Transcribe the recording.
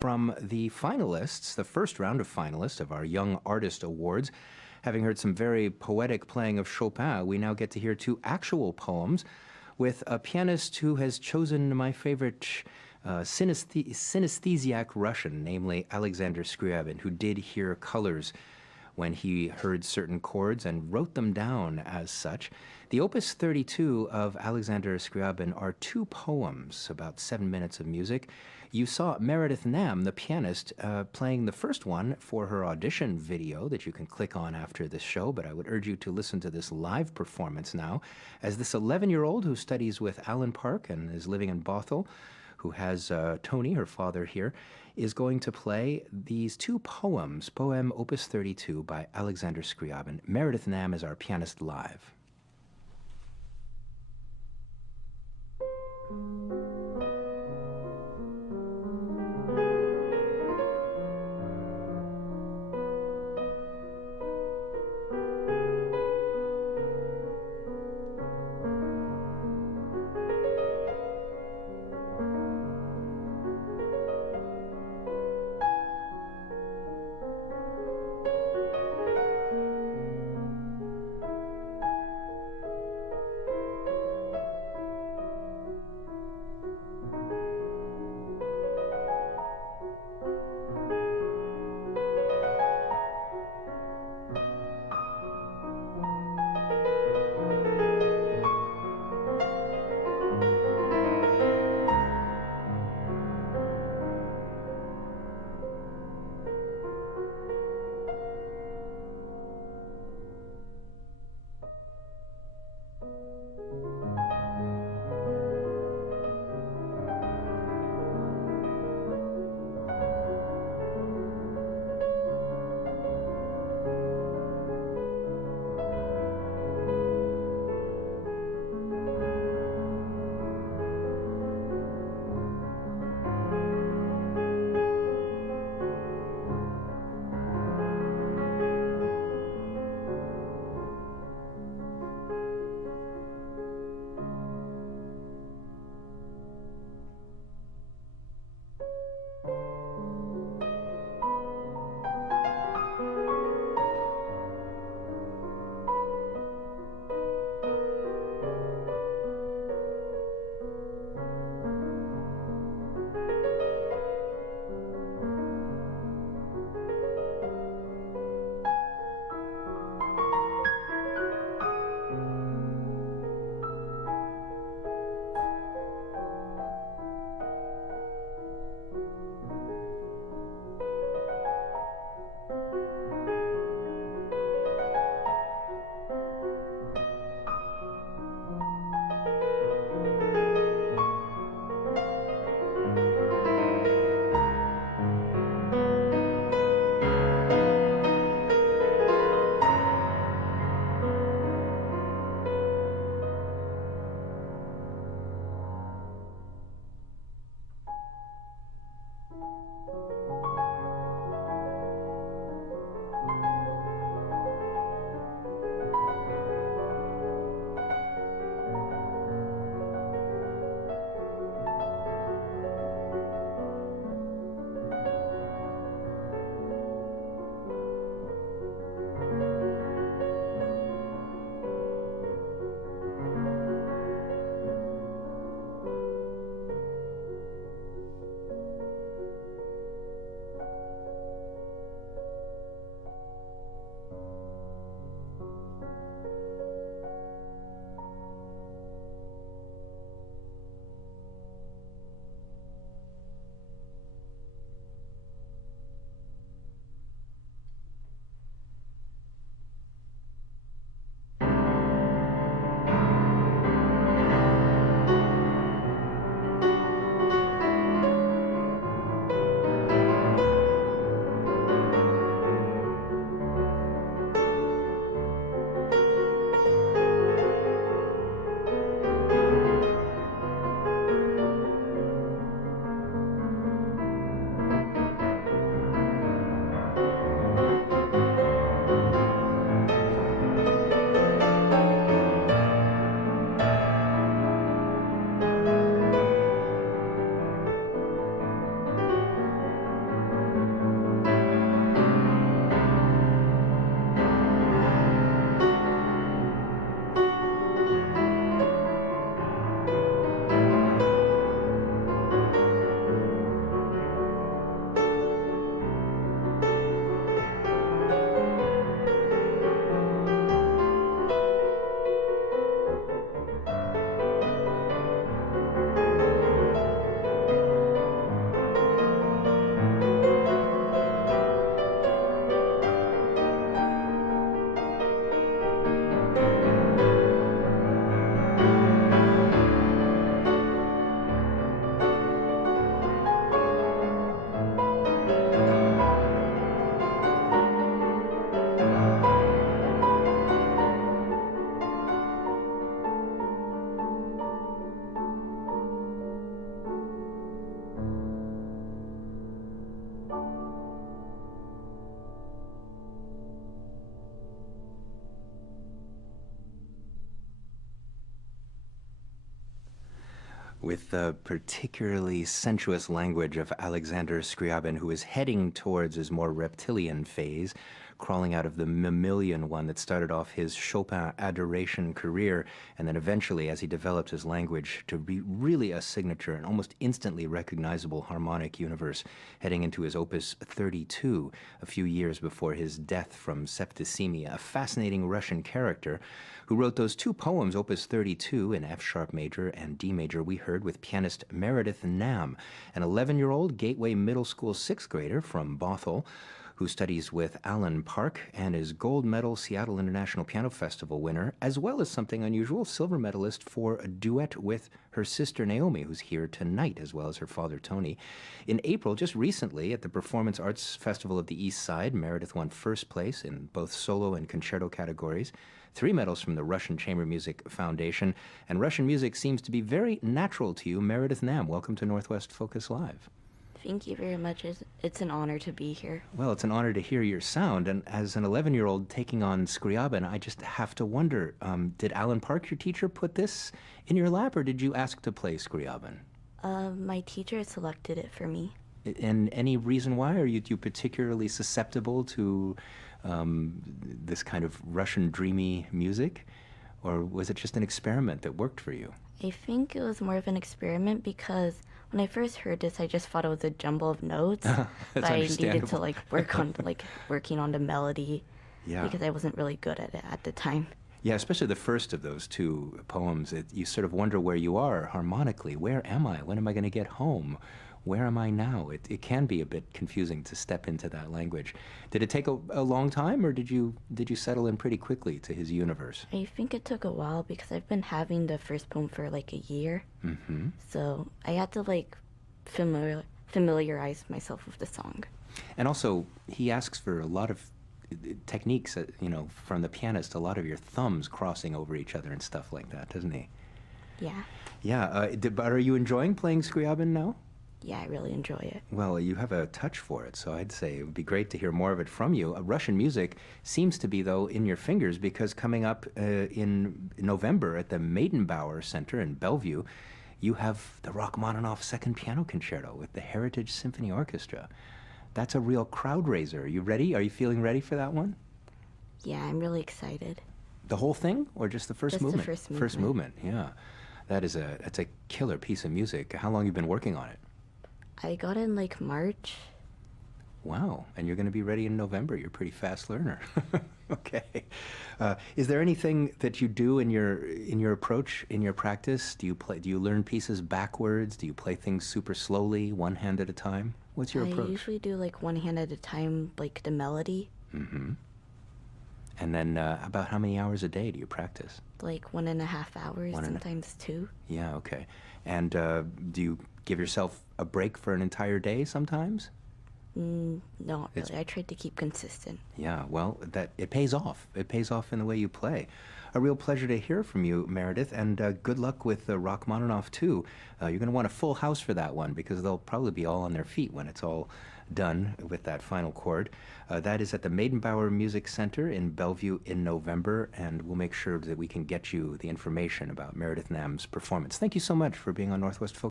From the finalists, the first round of finalists of our Young Artist Awards, having heard some very poetic playing of Chopin, we now get to hear two actual poems with a pianist who has chosen my favorite synesthesiac Russian, namely Aleksandr Scriabin, who did hear colors when he heard certain chords and wrote them down as such. The Opus 32 of Aleksandr Scriabin are two poems, about 7 minutes of music. You saw Meredith, the pianist, playing the first one for her audition video that you can click on after this show, but I would urge you to listen to this live performance now, as this 11-year-old who studies with Alan Park and is living in Bothell, who has Tony, her father here, is going to play these two poems, Poème Opus 32 by Aleksandr Scriabin. Meredith is our pianist live. with the particularly sensuous language of Aleksandr Scriabin, who is heading towards his more reptilian phase, crawling out of the mammalian one that started off his Chopin adoration career, and then eventually, as he developed his language, to be really a signature and almost instantly recognizable harmonic universe, heading into his Opus 32 a few years before his death from septicemia. A fascinating Russian character who wrote those two poems, Opus 32 in F-sharp major and D major, we heard with pianist Meredith Nam, an 11-year-old Gateway Middle School sixth grader from Bothell, who studies with Alan Park and is gold medal Seattle International Piano Festival winner, as well as something unusual, silver medalist for a duet with her sister Naomi, who's here tonight, as well as her father Tony. In April, just recently, at the Performance Arts Festival of the East Side, Meredith won first place in both solo and concerto categories, 3 medals from the Russian Chamber Music Foundation, and Russian music seems to be very natural to you. Meredith Nam, welcome to Northwest Focus Live. Thank you very much. It's an honor to be here. Well, it's an honor to hear your sound. And as an 11-year-old taking on Scriabin, I just have to wonder, did Alan Park, your teacher, put this in your lap, or did you ask to play Scriabin? My teacher selected it for me. And any reason why? Are you particularly susceptible to this kind of Russian dreamy music? Or was it just an experiment that worked for you? I think it was more of an experiment because when I first heard this, I just thought it was a jumble of notes. But I needed to working on the melody because I wasn't really good at it at the time. Yeah, especially the first of those two poems. You sort of wonder where you are harmonically. Where am I? When am I going to get home? Where am I now? It can be a bit confusing to step into that language. Did it take a long time, or did you settle in pretty quickly to his universe? I think it took a while because I've been having the first poem for like a year. Mm-hmm. So I had to familiarize myself with the song. And also, he asks for a lot of techniques, from the pianist, a lot of your thumbs crossing over each other and stuff like that, doesn't he? Yeah. Yeah. But are you enjoying playing Scriabin now? Yeah, I really enjoy it. Well, you have a touch for it, so I'd say it would be great to hear more of it from you. Russian music seems to be, though, in your fingers, because coming up in November at the Meydenbauer Center in Bellevue, you have the Rachmaninoff Second Piano Concerto with the Heritage Symphony Orchestra. That's a real crowd raiser. Are you ready? Are you feeling ready for that one? Yeah, I'm really excited. The whole thing, or just the first movement? Just the First movement, yeah. That's a killer piece of music. How long have you been working on it? I got in March. Wow, and you're going to be ready in November. You're a pretty fast learner. Okay. Is there anything that you do in your approach, in your practice? Do you learn pieces backwards? Do you play things super slowly, one hand at a time? What's your approach? I usually do one hand at a time, the melody. Mm-hmm. And then about how many hours a day do you practice? 1.5 hours, sometimes 2. Yeah, okay. And do you give yourself a break for an entire day sometimes? Not really. I tried to keep consistent. Yeah, well, it pays off. It pays off in the way you play. A real pleasure to hear from you, Meredith, and good luck with Rachmaninoff, too. You're going to want a full house for that one, because they'll probably be all on their feet when it's all done with that final chord. That is at the Meydenbauer Music Center in Bellevue in November, and we'll make sure that we can get you the information about Meredith Nam's performance. Thank you so much for being on Northwest Folk.